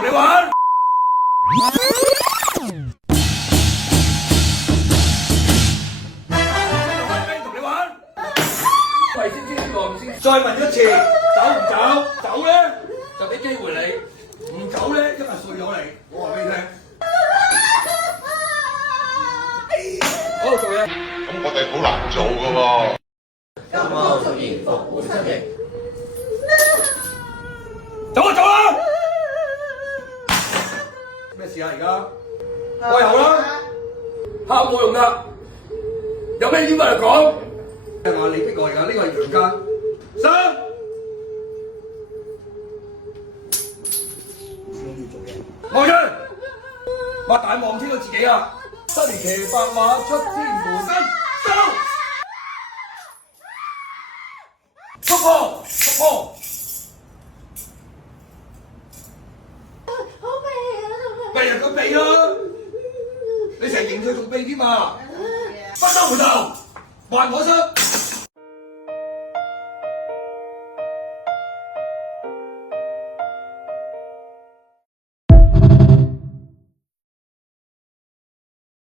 同你玩。同你玩。喂，知唔知呢個先？再問一次，走唔走？走咧就俾機會你，唔走咧一係碎咗你。我話俾你聽。好做嘢。咁我哋好難做㗎喎。金毛十二伏虎七翼。走啊走啊！咩事啊而家？開口啦！喊冇用㗎，有咩煙咪嚟講。係嘛？你逼我而家，呢個係強姦。生。望人，擘大望清楚自己啊！七騎白馬出天門，走！突破！突破！好鼻啊！避人個鼻啊！你成日認佢仲避添嘛？不收回頭，還我身。